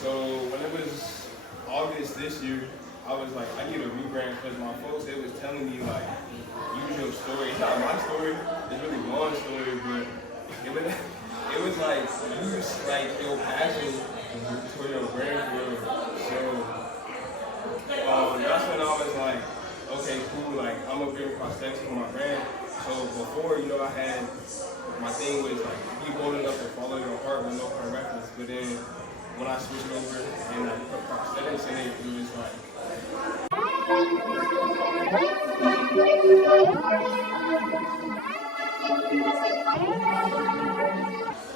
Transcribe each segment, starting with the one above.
So when it was August this year, I was like, I need a rebrand because my folks, they was telling me like, use your story. It's not my story, it's really one story, but it was like, use like your passion for your brand for real. So that's when I was like, okay, cool, like I'm gonna build prosthetics for my brand. So before, I had, my thing was like, be bold enough to follow your heart with no heart reference, but then when I switched over and I put prosthetics in it, it was like,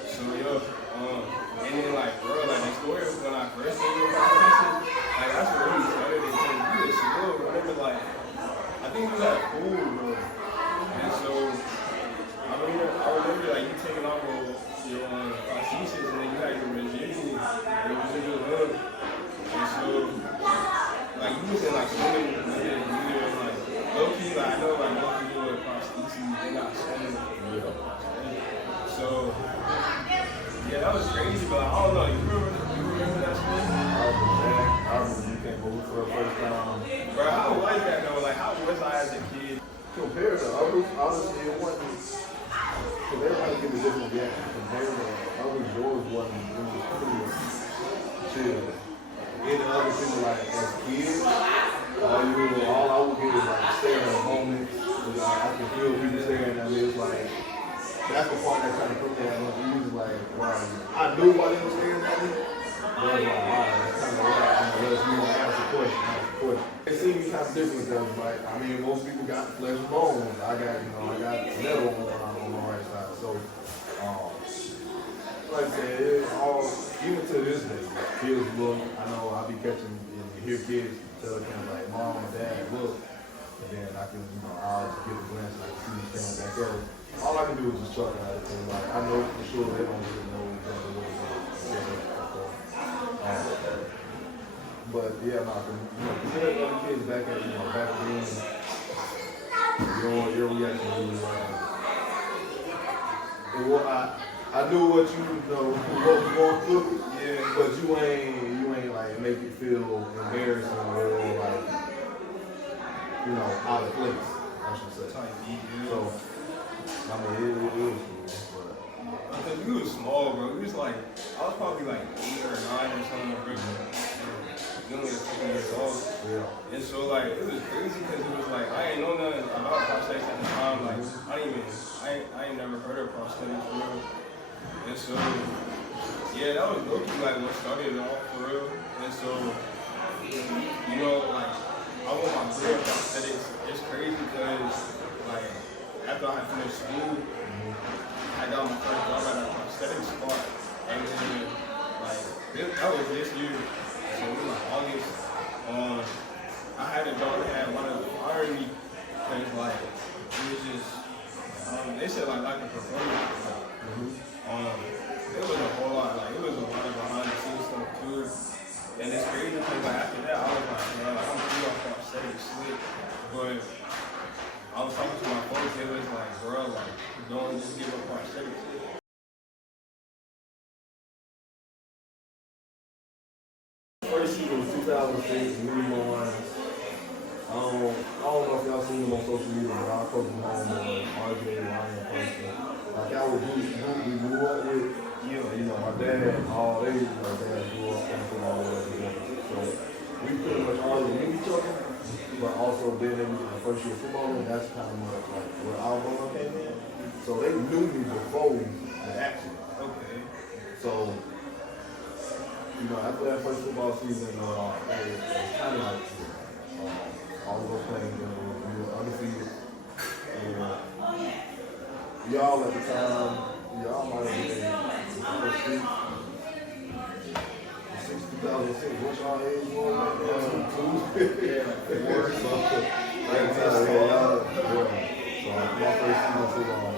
so and then like, bro, like the story of when I first came to prosthetics, like that's what really started it, because we was slow, remember like, I think we was at pool, bro, and so I remember like you taking off your prosthesis and then you had your residual hook, and so like you was in like so many videos, like low key, like I know like most people with prostheses, they got so many videos. So yeah, that was crazy, but I don't know. You remember that story? I remember you came over for the first time. Bro, I don't like that though. Like, how was I as a kid? Compared to others, honestly, it wasn't. Because everybody get a different reaction. Compared to others, yours wasn't. It was pretty chill. Any other people, like as kids, all I would get is like staring at a moment. I can feel people staring at me. It's like, that's the part that kind of put me at unease. Like, wow, I knew why they were staring at me. But I was like, wow, that's kind of right. Unless you want to ask a question. It seemed me kind of different because, like, I mean, most people got flesh and bones. I got metal on my right side. So, like I said, it's all, even to this day, kids look. I know I be catching and hear kids tell kind of like, mom and dad look. And then I can, I'll just give a glance and I can see them standing back at it. All I can do is just chuckle at it. And like, I know for sure they don't really know exactly what it is. But yeah, consider other kids back at back then, your reaction was I knew what what was going through, yeah, but you ain't like make it feel embarrassing or like out of place, I should say. So I mean it is cool, but because we was small, bro. We was like, I was probably like 8 or 9 or something, bro. We only 2 years old. Yeah. And so like it was crazy because it was like I ain't know nothing about prosthetics at the time. Like I ain't never heard of prosthetics for real. And so yeah, that was low-key like what started it all for real. And so like I want my career in prosthetics. It's crazy because like after I finished school, I got my first job at a prosthetics spot, and then like that was this year. So it was like August. I had a job that had wanted to fire me because like it was just they said like a performance. It was a whole lot, like it was a lot of behind the scenes stuff too. And it's crazy because like after that I was like, bro, like I'm free off prosthetics slick. But I was talking to my folks, they was like, bro, like don't just give up prosthetics. First season was 2006, Newborn. I don't know if y'all seen him on social media, but I posted him on RJ Ryan posting. Like I was who we grew up with. My dad, all they, my dad grew up on football together. So we pretty much always knew each other, but also then in the first year of football, and that's kind of much like where our brother came in. So they knew me before the accident. Okay. So after that first football season, it was kind of like all of those playing, we were undefeated. And y'all at the time, y'all might have been 2006. What's y'all age was? Yeah, 4. So my first season football,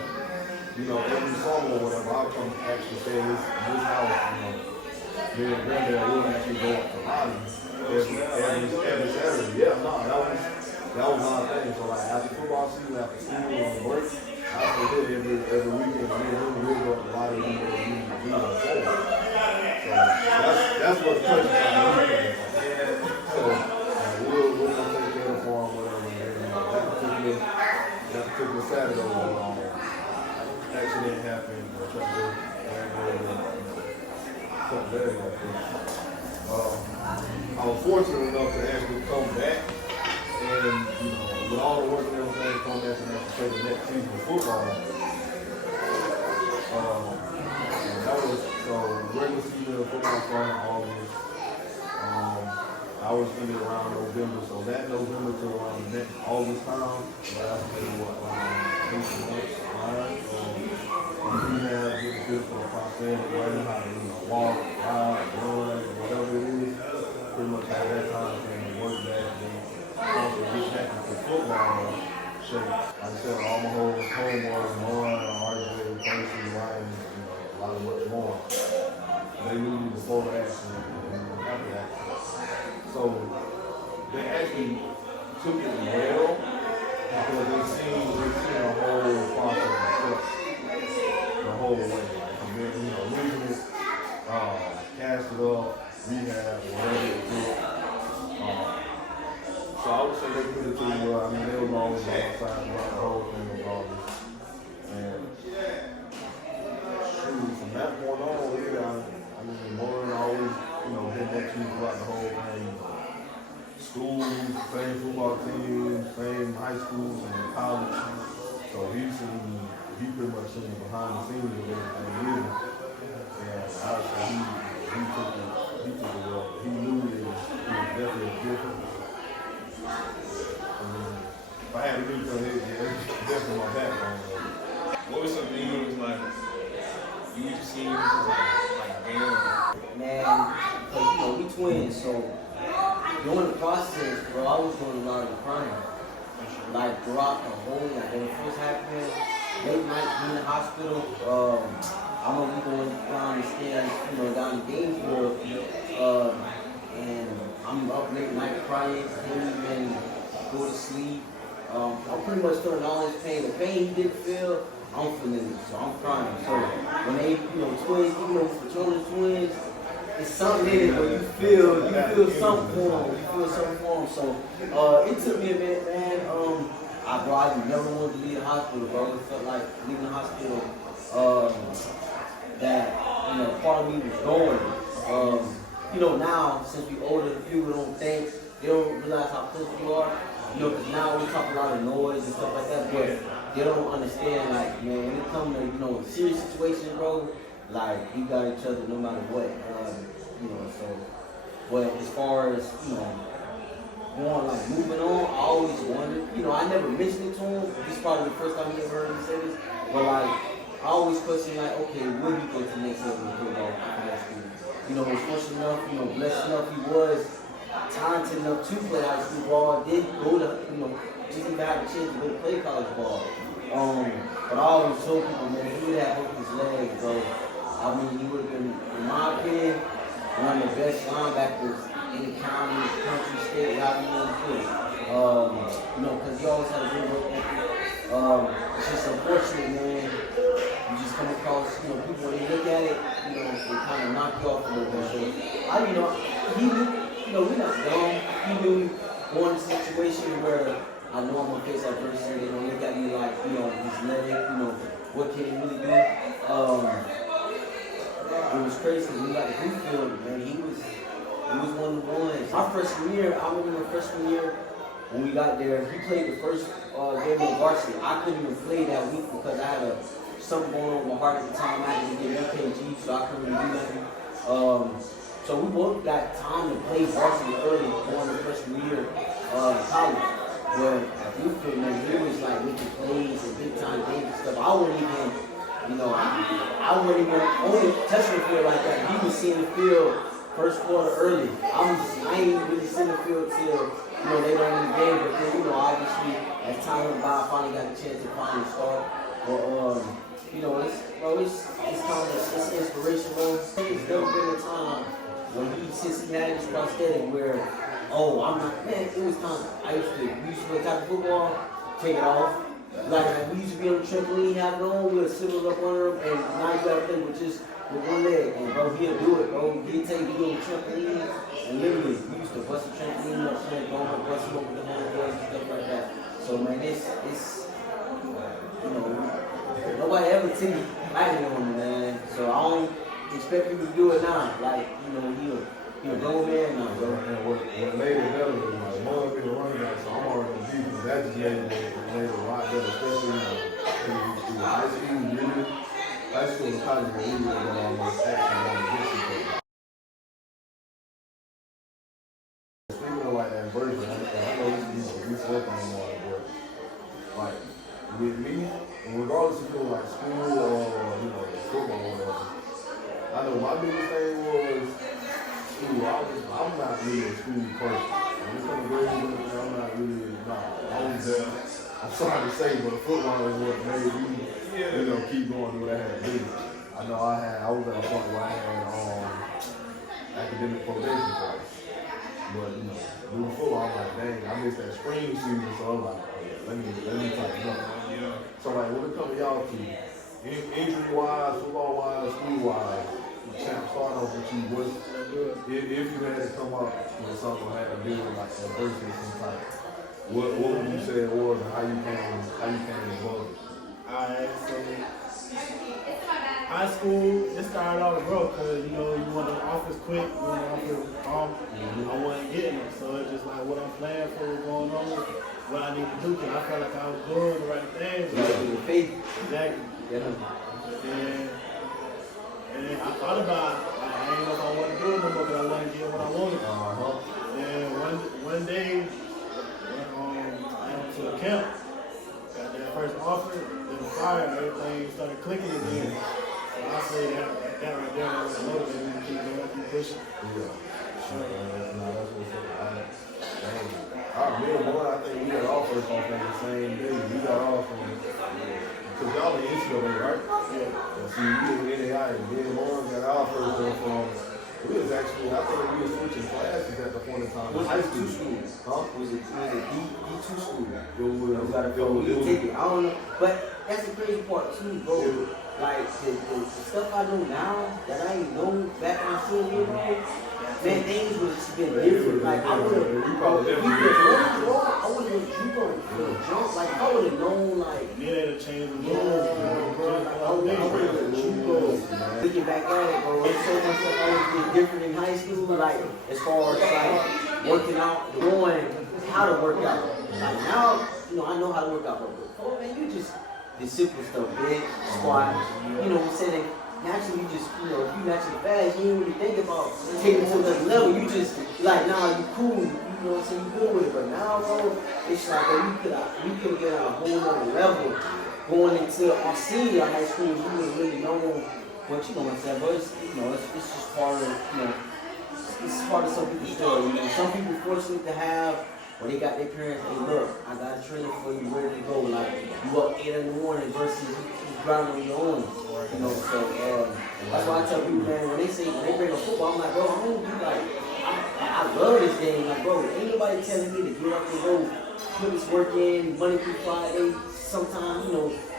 every summer or whatever, I'll come actually stay in this house, me and granddad would actually go up to Lottie every Saturday. Yeah, that was my thing. So like after football season, after school on break, I was there every weekend. Me and him would go up to Lottie and we would do the football. So that's that's what the punch is. Yeah. So we're gonna take care of for him, whatever. And that particular Saturday, accident happened. Something very happened. I was fortunate enough to actually come back, and with all the work and everything, come back and actually play the next season of football. And that was regular season of football started in August. I was in it around November, so that November to around the next August time, that's maybe around 8 months, right? We have getting physical process, learning how to walk, ride, run, whatever it is. Pretty much at that time and work back and also get back into football shape. Like I said, all my homework, RJ, Percy, Ryan, a lot of much more. They knew me before the action and after that. So they actually took it well because they seen a whole process of the whole way. Like, losing it, cast it up, rehab, whatever it took. So I would say they put it to me well. I mean, they were always on my side about the whole thing regardless. And shoot, from that point on, Lauren always, been next to me throughout the whole thing. School, same football team, same high schools and college. So he pretty much seen me behind the scenes of everything. And I would say he took it well. He knew it was definitely different. If I had to do something, it's definitely my background. What was some things like you used to see him like damn? Man, because we twins, so during the process, bro, I was doing a lot of the crying. Like throughout the whole, like when it first happened, late night in the hospital, I'm gonna be going down the stairs, down in Gainesville, and I'm up late night crying, can't even go to sleep. I'm pretty much feeling all his pain. The pain he didn't feel, I'm feeling it, so I'm crying. So when they, twins, even though fraternal twins, it's something in it where you feel something for them. So it took me a minute, man. I never wanted to leave the hospital, bro. It felt like leaving the hospital. That part of me was going. Now since we older, people don't think, they don't realize how close you are. Because now we talk a lot of noise and stuff like that, but they don't understand, like, man, when it comes to, serious situations, bro, like, we got each other no matter what, so, but as far as, going, like, moving on, I always wondered, I never mentioned it to him, this is probably the first time he ever heard me say this, but, like, I always question, like, okay, will he go to the next level of football after that school? Was fortunate enough, blessed enough he was, talented enough to play high school ball, did go to, just even have a chance to go to play college ball. But I always told people, man, he would have broken his legs, bro. I mean, he would have been, in my opinion, one of the best linebackers in the county, country, state, however you want to put it. Because he always had a good work ethic. It's just unfortunate, man. You just come across, people, when they look at it, they kind of knock you off a little bit. So, he knew, we're not dumb. He knew going into a situation where I know I'm going to face adversity. They don't look at me like, he's letting, what can he really do? It was crazy because we got the Bluefield, man. He was one of the ones. My freshman year, I remember my freshman year when we got there, he played the first game on varsity. I couldn't even play that week because I had something going on with my heart at the time. I had to get UKG, so I couldn't really do nothing. So we both got time to play varsity early during the freshman year of college. But at Bluefield, man, he was like making plays and big time games and stuff. I wouldn't even, I wouldn't even only touch the field like that. He was seeing the field first quarter early. I ain't even really seeing the field till later on in the game. But then, obviously as time went by, I finally got the chance to finally start. But it's kind of it's inspirational. There's never been a time when he Cincinnati prosthetic where, I'm not, man, it was time. We used to play tackle football, take it off. Like we used to be on the trampoline, have it on, we'll sit up under him, and now you gotta play with just with one leg, and bro, he'll do it, bro. He'll take you on the trampoline, and literally, we used to bust the trampoline up, slam dunk, bust him up with the homeboys and stuff like that. So man, it's you know, nobody ever took it fighting on him, man. So I don't expect people to do it now. Like, you know, he'll go man now, bro. And what made it better was my mom being a running back, so I'm already on defense. That just made it a lot better, especially in high school, really. High school and college were really going almost action on the distance. Speaking of like adversity, I know we slept on a lot, but like with me, regardless if it was like school or football or whatever, I know my biggest thing was school. I'm not really a school person. When it comes to grades, I'm not really. I'm sorry to say, but football is what made me, keep going to what I had to do. I know I was at a point where I had academic probation class. But, doing football, I'm like, dang, I missed that spring season, so I'm like, oh, yeah, let me tighten up. So, like, when it comes to y'all two, injury-wise, football-wise, school-wise, champ, starting off with you, if you had to come up with something that had to do with, like, adversity of some type, what would you say it was and how you came involved? Alright, so high school, it started off rough because you want the offers quick, you want the offers bomb. I wasn't getting it, so it's just like what I'm playing for, what's going on, what I need to do, because I felt like I was doing the right things. Exactly. Yeah. And then I thought about it. I didn't know if I wanted to do it no more, because I wanted to get what I wanted. And one day, I went to a camp, got that first offer, then the fire, and everything started clicking again. So I say that right there, that was motivated me to keep going, keep pushing. Yeah. That's what's up. Me and Boy, I think we got all first off on the same day. We got off from, because y'all in NCAA, right? Yeah. See, we in NAI, and me and Boy got our first off from. We was actually, I think we were switching classes at the point in time. Was high it school. two schools? Huh? Was it D2 school? You gotta go take it. I don't know. But that's the crazy part too, bro. Yeah. Like the stuff I know now that I ain't know back when I was still here, bro. Man, things would have been different. Like I would have, if we could run, bro, I would have jump. Like I would have known, like. Yeah, they changed the Yeah, rules. bro. Like, I would have judo. Looking back at it, bro, there's so much stuff I was doing different in high school. Like as far as like working out, knowing how to work out. Like now, I know how to work out, but before, man, you just the simple stuff, big squat. Saying naturally, you just, if you naturally fast, you don't really think about taking it to another level. You just like, nah, you cool. You know what I'm saying? You good with it. But now, bro, it's like, bro, we could get on a whole other level going into our senior high school. You wouldn't really know what you know what I'm saying. But it's just part of it's part of some people's story. Some people fortunate to have. When they got their parents, hey look, I got a training for you, ready to go. Like you up 8 in the morning versus you grinding on your own. So that's why I tell people, man, when they bring up football, I'm like, bro, I'm gonna be like, I love this game. Like, bro, ain't nobody telling me to get up and go put this work in Monday through Friday, sometimes,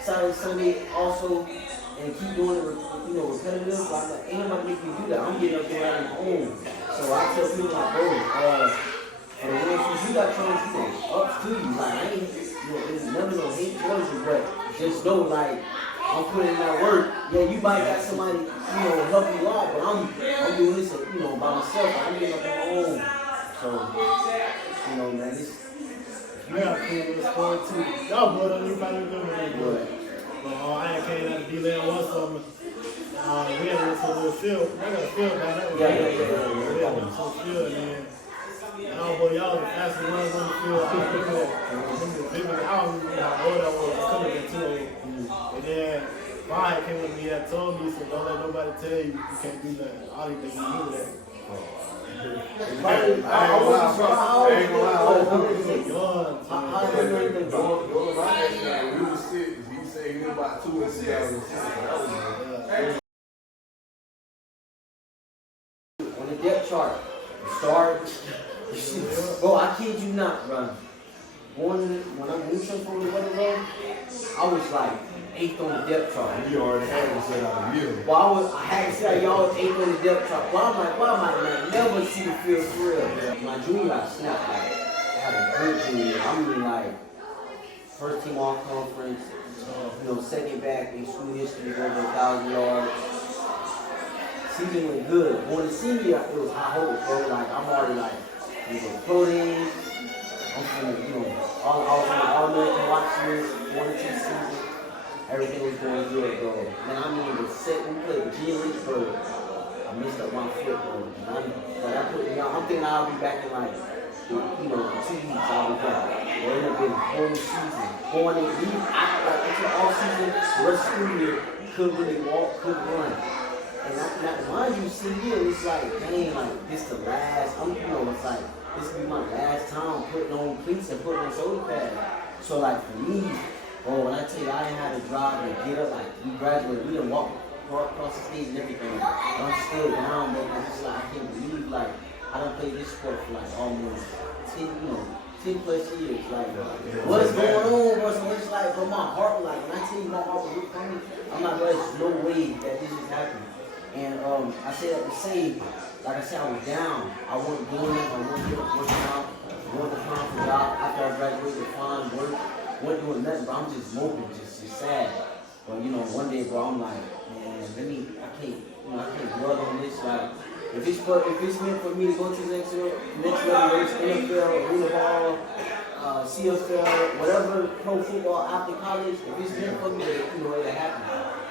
Saturday, Sunday also, and keep doing it, repetitive. Like, ain't nobody making me do that. I'm getting up there on my own. So I tell people like, bro, and when you got trying to up to you, like I ain't, there's never no hate towards you, but just know like I'm putting in that work. Yeah, you might got somebody, help you out, but I'm doing this, by myself. I'm getting up on my own. So, man, this. You got a cool little story too. Y'all blood on you probably remember that, but I came out to D-Land one summer. We had to go to a little field. I got a field down there. We had to go to a field, and y'all the fastest runners on the field. I remember how old I was. I couldn't have been too old. And then Ryan came with me and told me, he said, don't let nobody tell you can't do nothing. I don't even think you knew that. We was sick. He said he was about 2 and 6. On the depth chart, start. Bro, I kid you not, bro. when I moved from the weather road, I was like 8th on the depth chart. You already had to set out a year. Well, I had to say y'all was 8th on the depth chart. Well, I'm like, why am I never see the field for real? My junior, I snapped like, I had a good junior. I mean, like, first team all conference, second back in school history, over 1,000 yards. Season was good. When the senior year, it was high hope, bro. Like, I'm already like, pro days. I'm from, all-American watch list, 1 or 2 seasons. Everything was going good, bro. Man, I mean, the second we played G. Lynchburg, I messed up my foot, bro. I'm thinking I'll be back in like, 2 weeks. I'll be back. It ended up being a whole season. Going in, into the off season, the rest of the year, couldn't really walk, couldn't run. And mind you, see here, it's like, dang, like, this the last, it's like, this will be my last time putting on cleats and putting on shoulder pads. So, like, for me, when I tell you I didn't have to drive and get up, like, we graduated, we didn't walk across the stage and everything. I'm still down, but it's just like, I can't believe, like, I done played this sport for, like, almost 10 plus years. Like, what's going on, bro? So it's like, bro, my heart, like, when I tell you my heart was with me, I'm not glad there's no way that this is happening. And I said that to say, like I said, I was down. I wasn't doing it. I wasn't working out. I wasn't applying for jobs after I graduated, applying work. Wasn't doing nothing, but I'm just moping, just sad. But one day, bro, I'm like, man, I can't dwell on this. Like, if it's meant for me to go to the next level, whether it's NFL, Uniball, CFL, whatever pro football after college, if it's meant for me, it'll happen.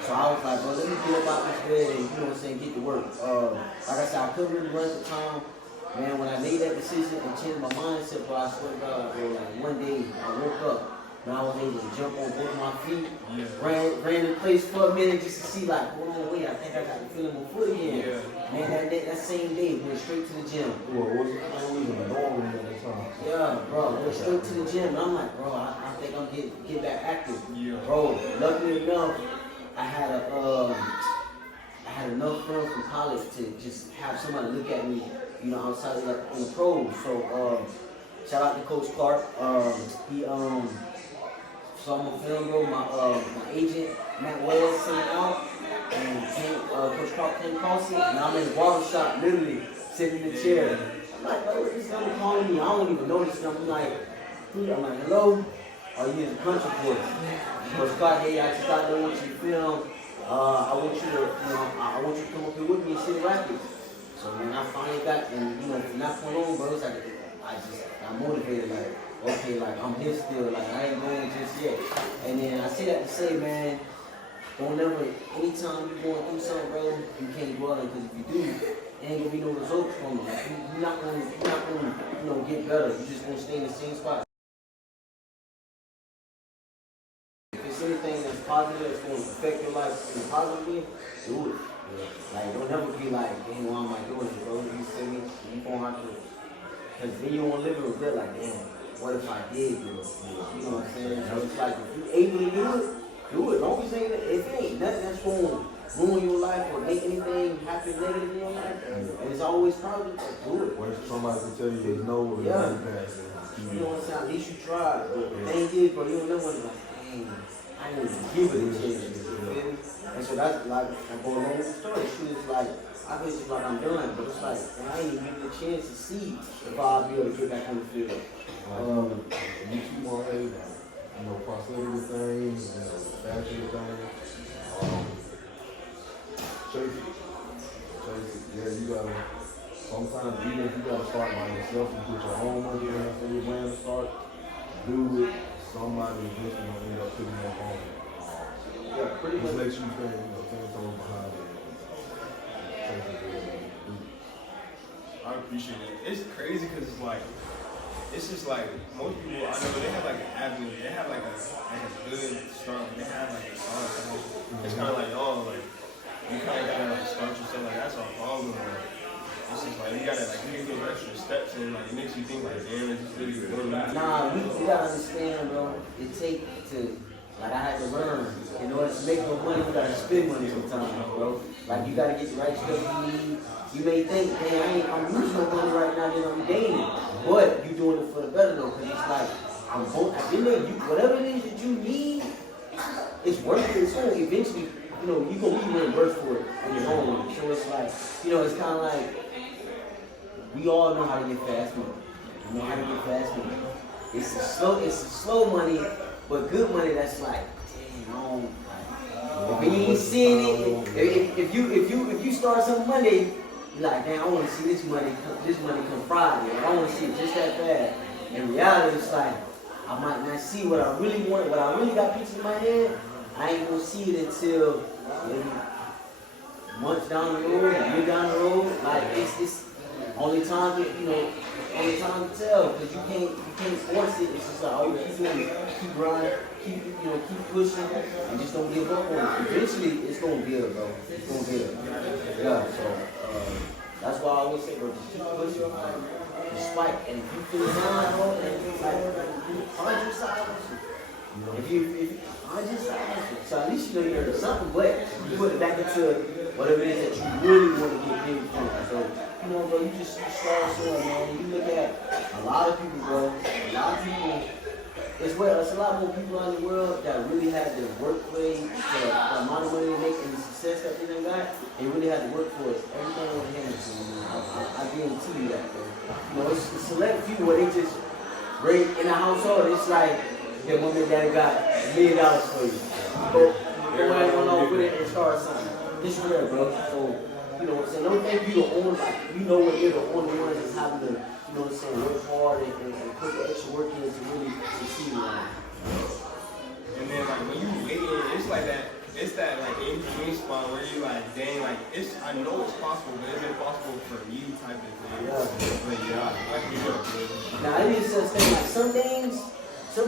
So I was like, bro, let me get up out this bed and, get to work. Like I said, I couldn't really run at the time. Man, when I made that decision and changed my mindset, bro, I swear to God, bro, like one day I woke up and I was able to jump on both my feet, ran the place for a minute just to see, like, hold on, wait, I think I got the feeling my foot again. Yeah. Man, that same day, went straight to the gym. Well, was it even a normal at the time? Yeah, bro, went straight to the gym. And I'm like, bro, I think I'm get back active. Yeah. Bro, luckily enough, I had enough friends from college to just have somebody look at me, outside like in the pros. So shout out to Coach Clark. He saw my film, bro. My agent Matt Wells sent it out, and Coach Clark came across it, and I'm in the barbershop, literally sitting in the chair. I'm like, bro, this number calling me. I don't even know this number. I'm like, hello. Oh, you the country voice. Coach Clark, hey, I just got to know what you film. I want you to, I want you to come up here with me and see the Rapids. So man, I finally got, and from that point on, bro, it's like I got motivated, like, okay, like I'm here still, like I ain't going just yet. And then I say that to say, man, don't ever, anytime you're going through something, bro, you can't dwell on it, because if you do, there ain't gonna be no results from it. Like, you're not gonna, get better. You're just gonna stay in the same spot. Anything that's positive that's going to affect your life positively, do it. Like, don't ever be like, damn, why am I doing it, bro? You see me? You going to have to, because then you won't live with regret, like, damn, what if I did do it? You know what I'm saying? So it's like, if you're able to do it. Don't be saying that if it ain't nothing that's going to ruin your life or make anything happen negative in your life, and it's always positive, do it. What if somebody can tell you there's no way to pass it? You know what I'm saying? At least you tried. But the thing is, bro, you don't know what it's like, dang. I didn't even give it a chance, you feel me? And so that's like, I go along with the story. It's like, I feel it's like I'm done, but it's like, and I ain't even given a chance to see if I'll be able to get back on the field. You keep on having, prosthetic things, fashion things, chase it. Yeah, you gotta, sometimes even if you gotta start by yourself and put your own money in for your brand to start, do it. Somebody is just going to end up putting their phone. Yeah, pretty much. Just makes you think, someone behind it. I appreciate it. It's crazy because it's just like most people I know they have like an avenue, they have like a good strong, they have like a solid foundation. It's kind of like you kind of gotta start yourself like that's our problem. It's just like you gotta you get those extra steps and it makes you think like damn, it's just really good. Nah, you gotta understand, bro. It takes to I had to learn. In order to make more money, you gotta spend money sometimes, bro. Like you gotta get the right stuff you need. You may think, damn, I'm losing no money right now, then I'm gaining. But you're doing it for the better though, because it's like I've been there. Whatever it is that you need, it's worth it. So eventually, you're gonna be reimbursed for it in your own way. So it's like, it's kind of like we all know how to get fast money. You know how to get fast money. It's a slow money, but good money. That's like, damn, if you ain't seeing it, if you start something Monday, you're like, damn, I want to see this money come Friday. I want to see it just that fast. In reality, it's like, I might not see what I really want, what I really got pictures in my head. I ain't gonna see it until maybe months down the road, a year down the road. Like it's only time to tell, because you can't force it. It's just like all you keep doing is keep grinding, keep pushing, and just don't give up on it. Eventually, it's gonna build, bro. It's gonna build. Yeah. So that's why I always say, bro, just keep pushing. Despite, and if you feel down, bro, and find your side hustle. If you find your side hustle, so at least you're doing something, but you put it back into whatever it is that you really want to get paid from. So, bro, you start showing, man. You look at a lot of people, bro. A lot of people. It's a lot more people in the world that really had to work for the amount of money they make and the success that they got. They really had to work for it. Everything on the hands. I guarantee you that, bro. It's a select few where they just raise in the household. It's like your mom and daddy got $1 million for you. Go ahead and run off with it and start something. It's rare, bro. So. So don't think you the only, like, what you're the only one that's having to, work hard and put the extra work in to really succeed in life. And then, like, when you wait, it's like that, it's that, like, in between spot where you like, dang, like, I know it's possible, but is it possible for you type of thing? Yeah. But yeah, I can do it. Now, it is just thing, like, some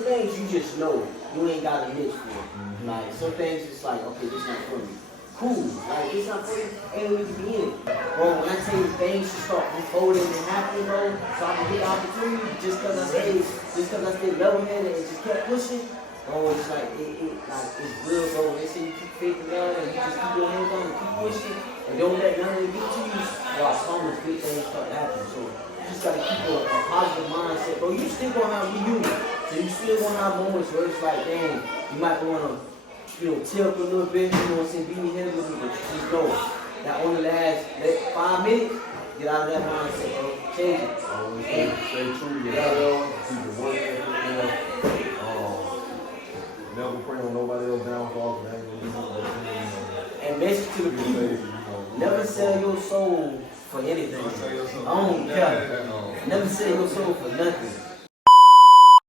things you just know you ain't got a niche for. Mm-hmm. Like, some things it's like, okay, this not for me. Cool, like it's not for you, ain't really be in it. Bro, when I tell you things should start unfolding and happening, bro, so I can get opportunity just cause I stayed level-headed and just kept pushing, bro, it's like it's real, bro. They say you keep faith in God and you just keep your hands on and keep pushing and don't let none of it get to you, bro, I promise good things start happening. So you just gotta keep a positive mindset, bro. You still gonna have human. So you still gonna have moments where it's like, dang, you might wanna tilt a little bit, be heavy with me, but you just know that only last 5 minutes, get out of that mindset, bro. Change it. Stay true to yourself, keep it working, never pray on nobody else downfall, and message to the people, never sell your soul for anything. I don't care. Never sell your soul for nothing.